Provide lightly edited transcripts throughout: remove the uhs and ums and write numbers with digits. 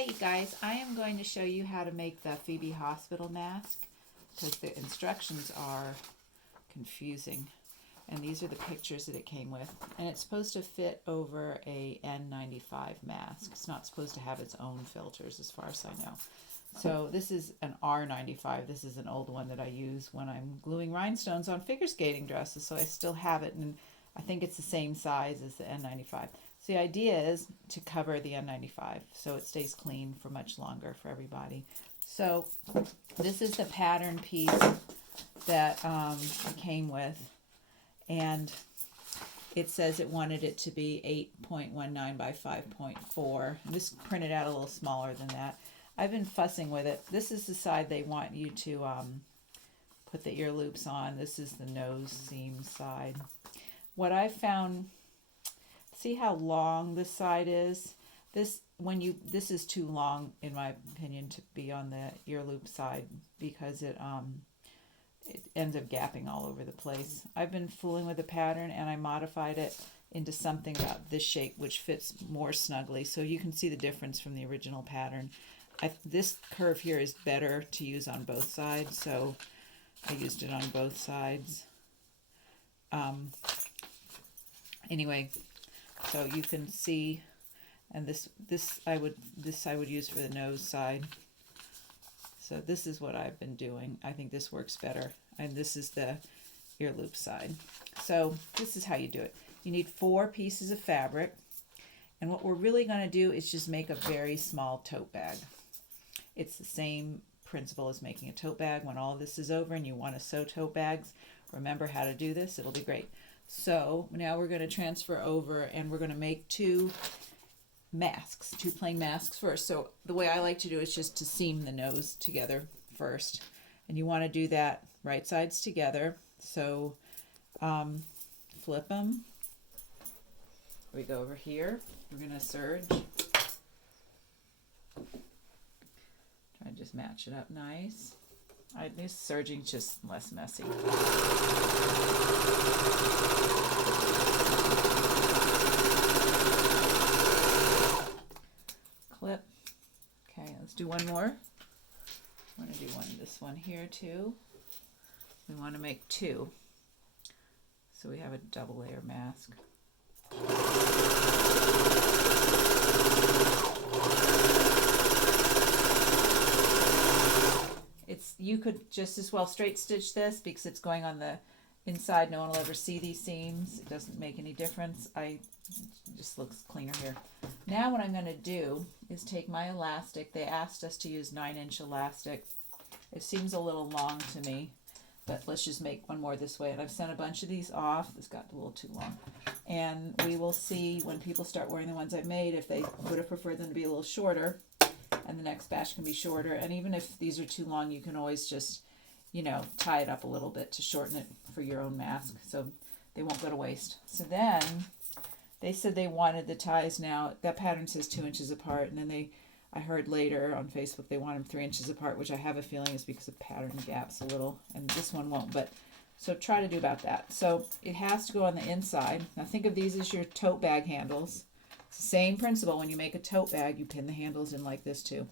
Hi you guys, I am going to show you how to make the Phoebe Hospital mask because the instructions are confusing, and these are the pictures that it came with, and it's supposed to fit over a N95 mask. It's not supposed to have its own filters as far as I know. So this is an R95. This is an old one that I use when I'm gluing rhinestones on figure skating dresses, so I still have it, and I think it's the same size as the N95. So the idea is to cover the N95 so it stays clean for much longer for everybody. So this is the pattern piece that it came with, and it says it wanted it to be 8.19 by 5.4. This printed out a little smaller than that. I've been fussing with it. This is the side they want you to put the ear loops on. This is the nose seam side. What I found, see how long this side is? This is too long in my opinion to be on the ear loop side because it ends up gapping all over the place. I've been fooling with the pattern and I modified it into something about this shape which fits more snugly, so you can see the difference from the original pattern. This curve here is better to use on both sides, so I used it on both sides. Anyway, so you can see, and this I would use for the nose side. So this is what I've been doing. I think this works better, and this is the ear loop side. So this is how you do it. You need 4 pieces of fabric, and what we're really going to do is just make a very small tote bag. It's the same principle as making a tote bag. When all this is over and you want to sew tote bags, remember how to do this. It'll be great. So now we're going to transfer over and we're going to make 2 masks, 2 plain masks first. So the way I like to do it is just to seam the nose together first. And you want to do that right sides together. So flip them. We go over here. We're going to serge. Try and just match it up nice. This serging just less messy. Clip. Okay, let's do one more. I'm going to do this one here too. We want to make 2. So we have a double layer mask. You could just as well straight stitch this because it's going on the inside. No one will ever see these seams. It doesn't make any difference. It just looks cleaner here. Now what I'm going to do is take my elastic. They asked us to use 9-inch elastic. It seems a little long to me, but let's just make one more this way. And I've sent a bunch of these off. This got a little too long. And we will see when people start wearing the ones I've made if they would have preferred them to be a little shorter. And the next batch can be shorter. And even if these are too long, you can always just, tie it up a little bit to shorten it for your own mask so they won't go to waste. So then they said they wanted the ties now. That pattern says 2 inches apart. And then I heard later on Facebook they want them 3 inches apart, which I have a feeling is because the pattern gaps a little. And this one won't. But so try to do about that. So it has to go on the inside. Now think of these as your tote bag handles. It's the same principle. When you make a tote bag, you pin the handles in like this too.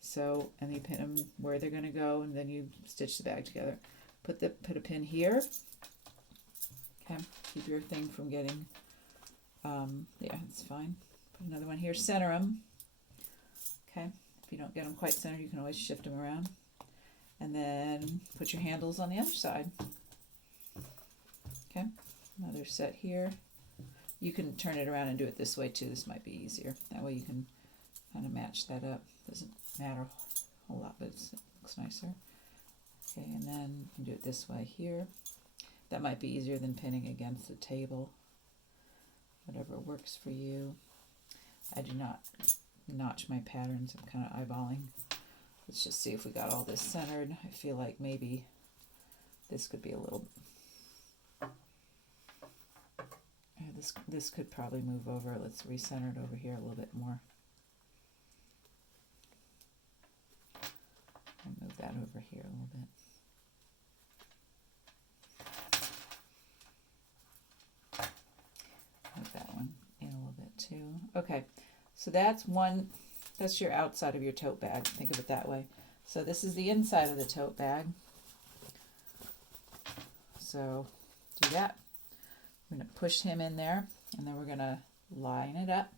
So, and you pin them where they're going to go, and then you stitch the bag together. Put a pin here. Okay, keep your thing from getting, yeah, it's fine. Put another one here. Center them. Okay, if you don't get them quite centered, you can always shift them around. And then put your handles on the other side. Okay, another set here. You can turn it around and do it this way too. This might be easier. That way you can kind of match that up. Doesn't matter a whole lot, but it looks nicer. Okay, and then you can do it this way here. That might be easier than pinning against the table. Whatever works for you. I do not notch my patterns. I'm kind of eyeballing. Let's just see if we got all this centered. I feel like maybe this could be a little... This could probably move over. Let's recenter it over here a little bit more. And move that over here a little bit. Move that one in a little bit too. Okay, so that's one That's your outside of your tote bag. Think of it that way. So this is the inside of the tote bag. So do that. I'm going to push him in there, and then we're going to line it up.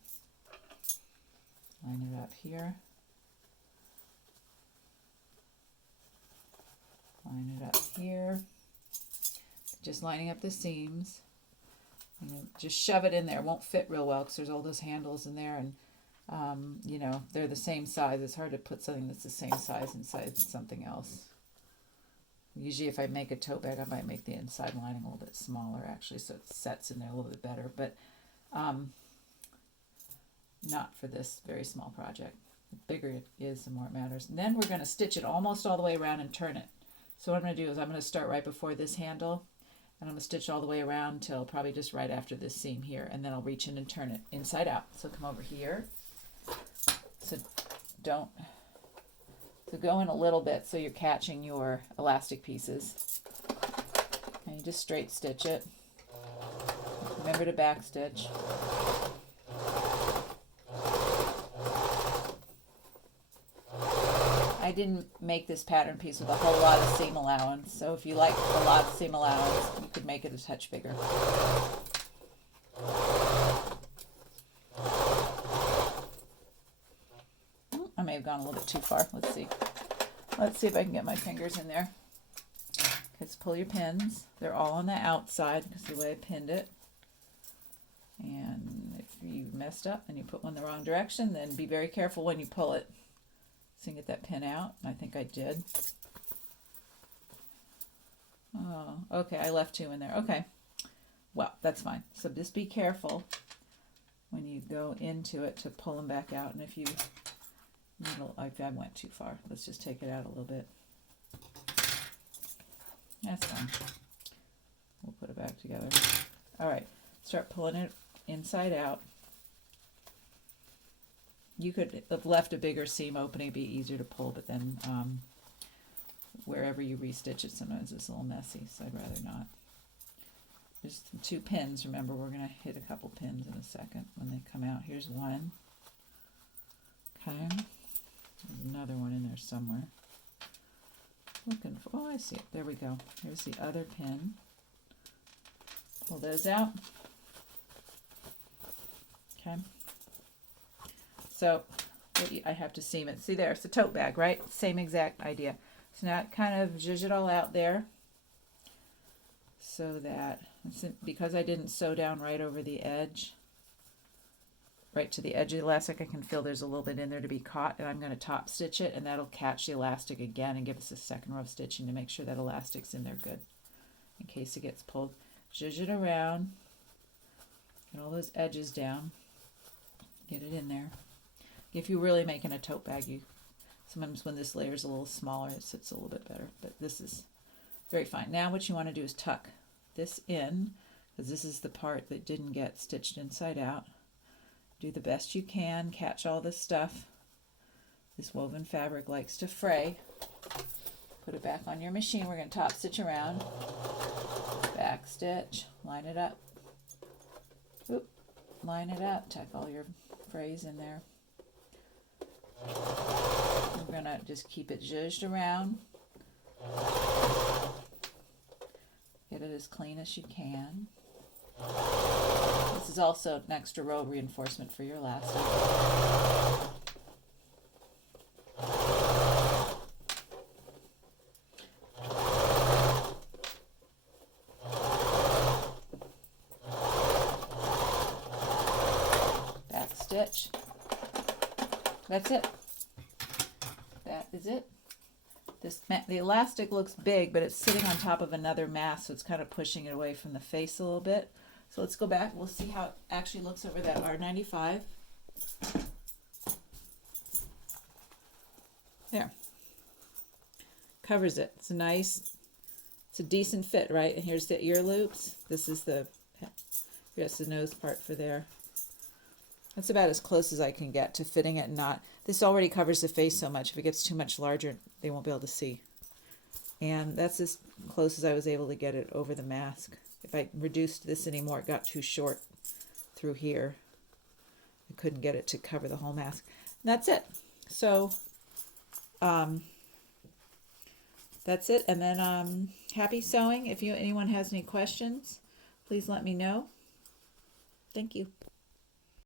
Line it up here. Line it up here. Just lining up the seams. And just shove it in there. It won't fit real well because there's all those handles in there, and you know, they're the same size. It's hard to put something that's the same size inside something else. Usually if I make a tote bag, I might make the inside lining a little bit smaller actually, so it sets in there a little bit better, but not for this very small project. The bigger it is, the more it matters. And then we're going to stitch it almost all the way around and turn it. So what I'm going to do is I'm going to start right before this handle, and I'm going to stitch all the way around till probably just right after this seam here, and then I'll reach in and turn it inside out. So come over here. So go in a little bit so you're catching your elastic pieces. And you just straight stitch it. Remember to back stitch. I didn't make this pattern piece with a whole lot of seam allowance, so if you like a lot of seam allowance, you could make it a touch bigger. I may have gone a little bit too far. Let's see. Let's see if I can get my fingers in there. Let's pull your pins. They're all on the outside because the way I pinned it. And if you messed up and you put one the wrong direction, then be very careful when you pull it. So you can get that pin out. I think I did. Oh, okay. I left two in there. Okay. Well, that's fine. So just be careful when you go into it to pull them back out. And if you... I went too far. Let's just take it out a little bit. That's fine. We'll put it back together. All right. Start pulling it inside out. You could have left a bigger seam opening. It'd be easier to pull, but then wherever you restitch it, sometimes it's a little messy, so I'd rather not. There's 2 pins. Remember, we're going to hit a couple pins in a second when they come out. Here's one. Okay. There's another one in there somewhere. Looking for, oh, I see it. There we go. Here's the other pin. Pull those out. Okay. So I have to seam it. See there, it's a tote bag, right? Same exact idea. So now kind of zhuzh it all out there so that, because I didn't sew down right over the edge, right to the edge of the elastic, I can feel there's a little bit in there to be caught, and I'm going to top stitch it, and that'll catch the elastic again and give us a second row of stitching to make sure that elastic's in there good in case it gets pulled. Zhuzh it around, get all those edges down, get it in there. If you're really making a tote bag, sometimes when this layer is a little smaller, it sits a little bit better, but this is very fine. Now what you want to do is tuck this in, because this is the part that didn't get stitched inside out. Do the best you can, catch all this stuff. This woven fabric likes to fray. Put it back on your machine. We're going to top stitch around, back stitch, line it up. Oop, line it up, tuck all your frays in there. We're going to just keep it zhuzhed around. Get it as clean as you can. This is also an extra row reinforcement for your elastic. Back stitch. That's it. That is it. The elastic looks big, but it's sitting on top of another mask, so it's kind of pushing it away from the face a little bit. So let's go back. We'll see how it actually looks over that R95. There. Covers it. It's nice. It's a decent fit, right? And here's the ear loops. This is here's the nose part for there. That's about as close as I can get to fitting it and not. This already covers the face so much. If it gets too much larger, they won't be able to see. And that's as close as I was able to get it over the mask. If I reduced this anymore, it got too short through here. I couldn't get it to cover the whole mask. That's it. So that's it. And then happy sewing. If anyone has any questions, please let me know. Thank you.